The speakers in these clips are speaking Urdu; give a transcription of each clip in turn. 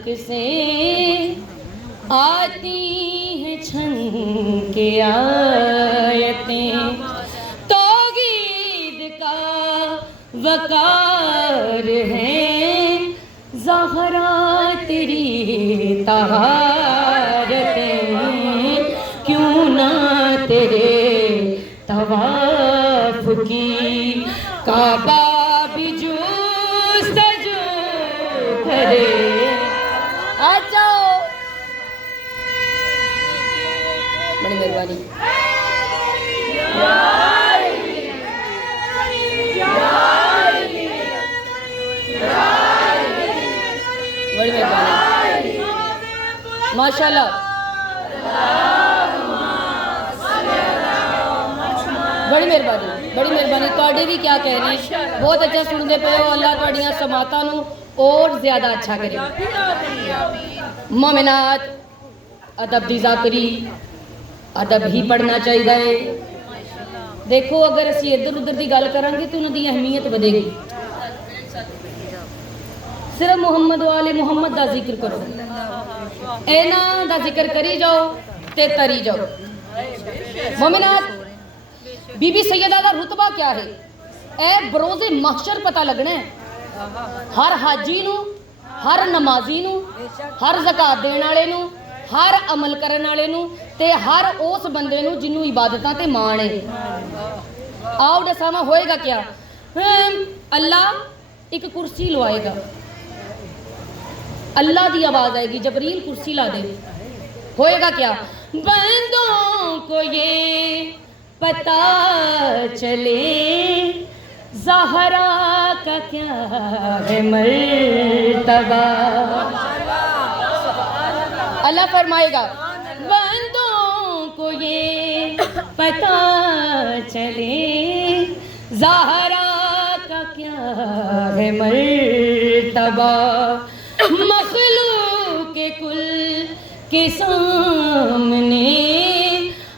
پاک سے آتی ہیں چھن کے آیتیں، توحید کا وقار ہے زہرا تیری طہارتیں، کیوں نہ تیرے طواف کی کعبہ بھی جستجو کرے۔ آ جاؤ، بڑی مہربانی۔ بڑی مہربانی، ماشاء اللہ، بڑی مہربانی، بڑی مہربانی۔ تواڈے بھی کیا کہنے، بہت اچھا سنتے پے ہو، اللہ تواڈیاں سماعتاں نو اور زیادہ اچھا کرے۔ مومنات، ادب دی ذاکری، ادب ہی پڑھنا چاہیے۔ دیکھو اگر اسی ادھر ادھر دی گل کریں گے تو انہوں دی اہمیت بدے گی۔ صرف محمد والے محمد دا ذکر کرو، اینا دا ذکر کری جاؤ تے تری جاؤ۔ مومنات، بی بی سیدہ دا رتبہ کیا ہے اے بروز محشر پتہ لگنا ہے۔ ہر حاجی نو، ہر نمازی نو، ہر زکات دین والے نو، ہر عمل کرن والے نو تے ہر اس بندے نو جنوں عبادتاں تے مان ہے۔ آؤ دساواں ہوئے گا کیا؟ اللہ ایک کرسی لوائے گا، اللہ دی آواز آئے گی، جبریل کرسی لا دے، ہوئے گا کیا؟ بندوں کو یہ پتہ چلے زہرا کا کیا ہے مرتبہ۔ اللہ فرمائے گا بندوں کو یہ پتہ چلے زہرا کا کیا ہے مرتبہ، مخلوق کل کے سامنے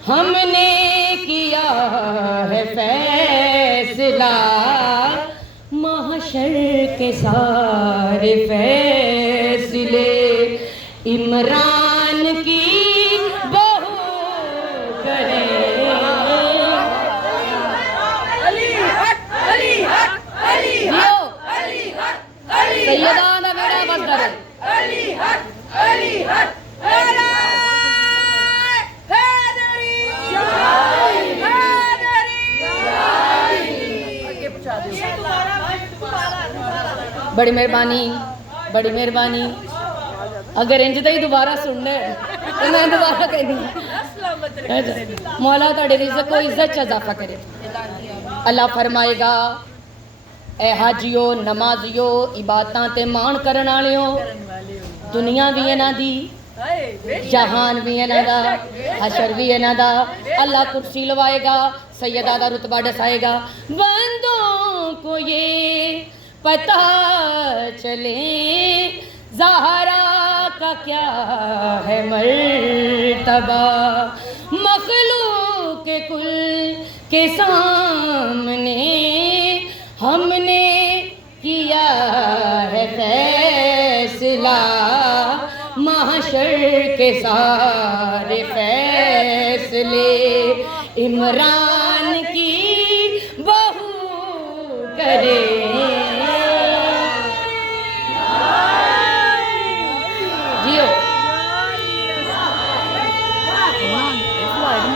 ہم نے کیا ہے فیصلہ، محشر کے سارے فیصلے عمران کی بہو کرے۔ سیدہ دا بیڑا بندر ہے۔ بڑی مہربانی، بڑی مہربانی۔ اگر انج دا ہی دوبارہ سننا ہے تو میں دوبارہ کہنی مولا تہاڈے رزق کو عزت چ اضافہ کرے۔ اللہ فرمائے گا اے حاجیو، نمازیو، عبادتاں تے مان کرن والیو، دنیا بھی انہاں دی، جہان بھی انہاں دا، حشر بھی انہاں دا۔ اللہ کرسی لوائے گا، سیدہ دا رتبہ ڈسائے گا، بندوں کو یہ پتہ چلے زہرا کا کیا ہے مرتبہ، مخلوق کل کے سامنے ہم نے کیا ہے فیصلہ، محشر کے سارے فیصلے عمران